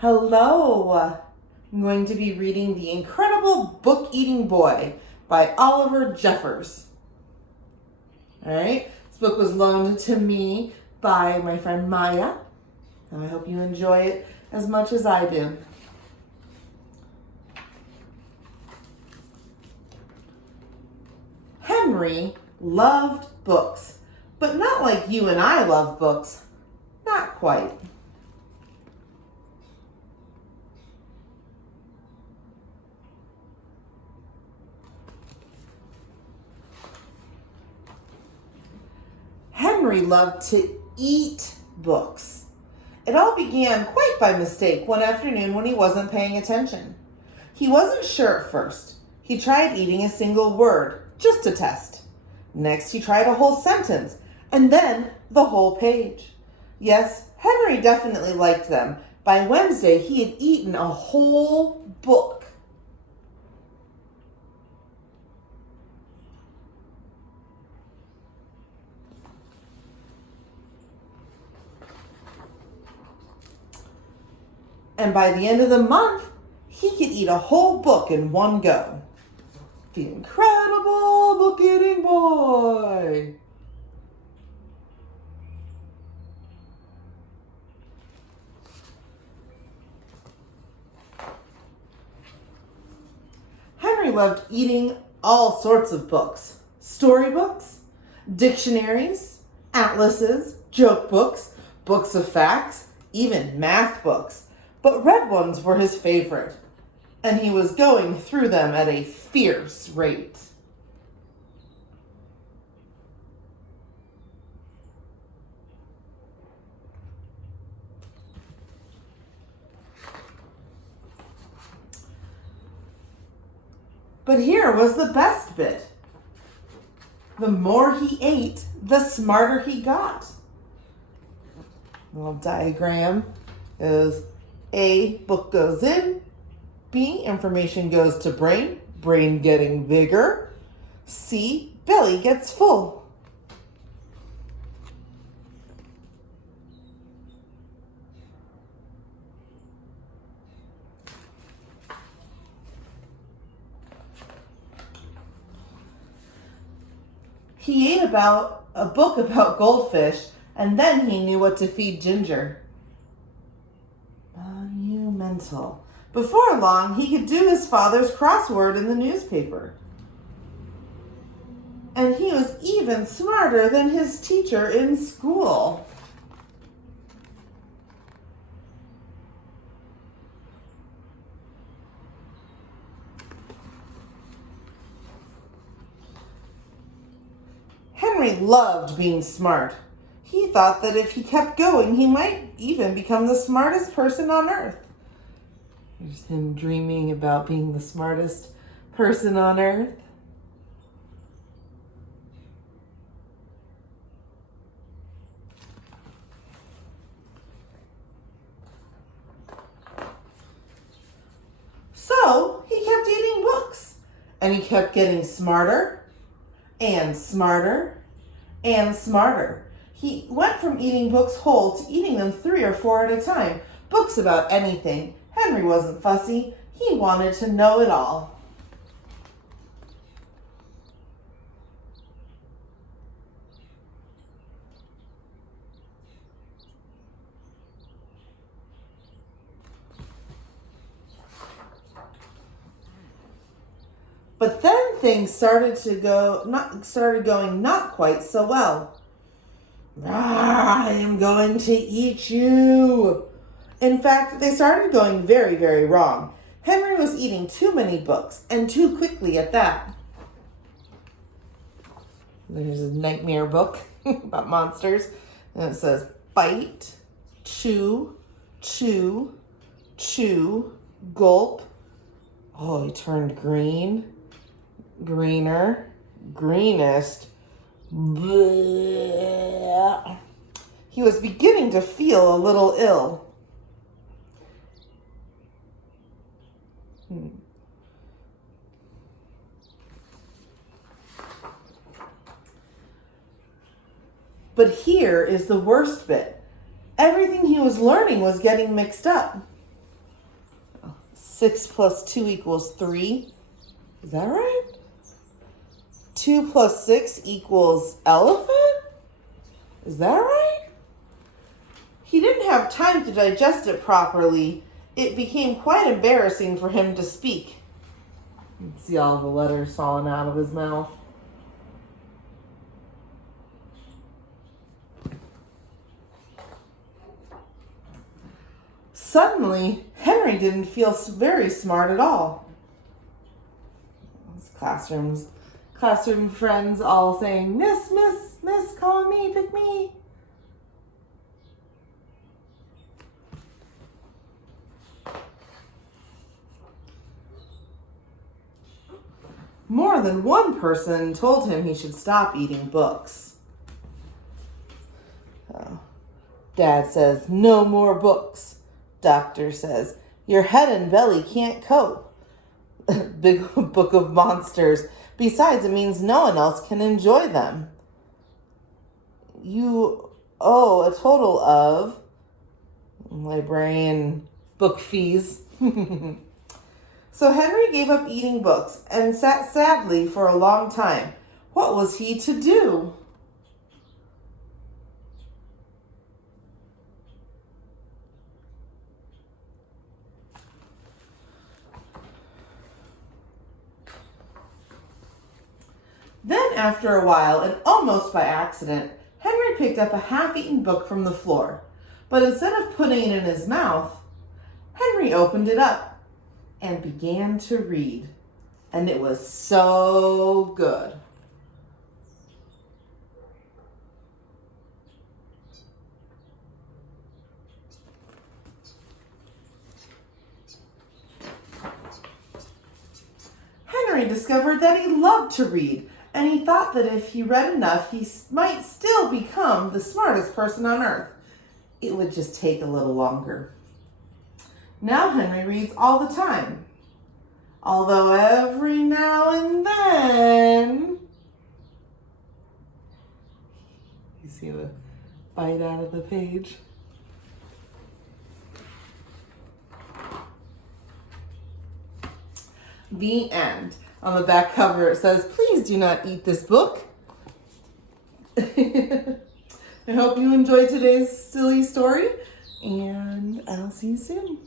Hello! I'm going to be reading The Incredible Book-Eating Boy by Oliver Jeffers. Alright, this book was loaned to me by my friend Maya, and I hope you enjoy it as much as I do. Henry loved books, but not like you and I love books. Not quite. Henry loved to eat books. It all began quite by mistake one afternoon when he wasn't paying attention. He wasn't sure at first. He tried eating a single word, just to test. Next, he tried a whole sentence, and then the whole page. Yes, Henry definitely liked them. By Wednesday, he had eaten a whole book. And by the end of the month, he could eat a whole book in one go. The Incredible Book-Eating Boy. Henry loved eating all sorts of books. Storybooks, dictionaries, atlases, joke books, books of facts, even math books. But red ones were his favorite, and he was going through them at a fierce rate. But here was the best bit. The more he ate, the smarter he got. Little diagram is A, book goes in. B, information goes to brain, brain getting bigger. C, belly gets full. He ate about a book about goldfish, and then he knew what to feed Ginger. Monumental. Before long, he could do his father's crossword in the newspaper. And he was even smarter than his teacher in school. Henry loved being smart. He thought that if he kept going, he might even become the smartest person on earth. Here's him dreaming about being the smartest person on earth. So he kept eating books, and he kept getting smarter and smarter and smarter. He went from eating books whole to eating them 3 or 4 at a time. Books about anything. Henry wasn't fussy. He wanted to know it all. But then things started going not quite so well. I am going to eat you. In fact, they started going very, very wrong. Henry was eating too many books, and too quickly at that. There's his nightmare book about monsters, and it says, bite, chew, chew, chew, gulp. Oh, he turned green, greener, greenest. Bleh. He was beginning to feel a little ill. But here is the worst bit. Everything he was learning was getting mixed up. 6 plus 2 equals 3. Is that right? 2 plus 6 equals elephant? Is that right? He didn't have time to digest it properly. It became quite embarrassing for him to speak. You can see all the letters falling out of his mouth. Suddenly, Henry didn't feel very smart at all. His classroom friends all saying, Miss, calling me, pick me. More than one person told him he should stop eating books. Oh. Dad says, no more books. Doctor says, your head and belly can't cope. Big book of monsters. Besides, it means no one else can enjoy them. You owe a total of librarian book fees. So Henry gave up eating books and sat sadly for a long time. What was he to do? Then, after a while, and almost by accident, Henry picked up a half-eaten book from the floor. But instead of putting it in his mouth, Henry opened it up and began to read. And it was so good. Henry discovered that he loved to read, and he thought that if he read enough, he might still become the smartest person on earth. It would just take a little longer. Now Henry reads all the time, although every now and then, you see the bite out of the page. The end. On the back cover it says, please do not eat this book. I hope you enjoyed today's silly story, and I'll see you soon.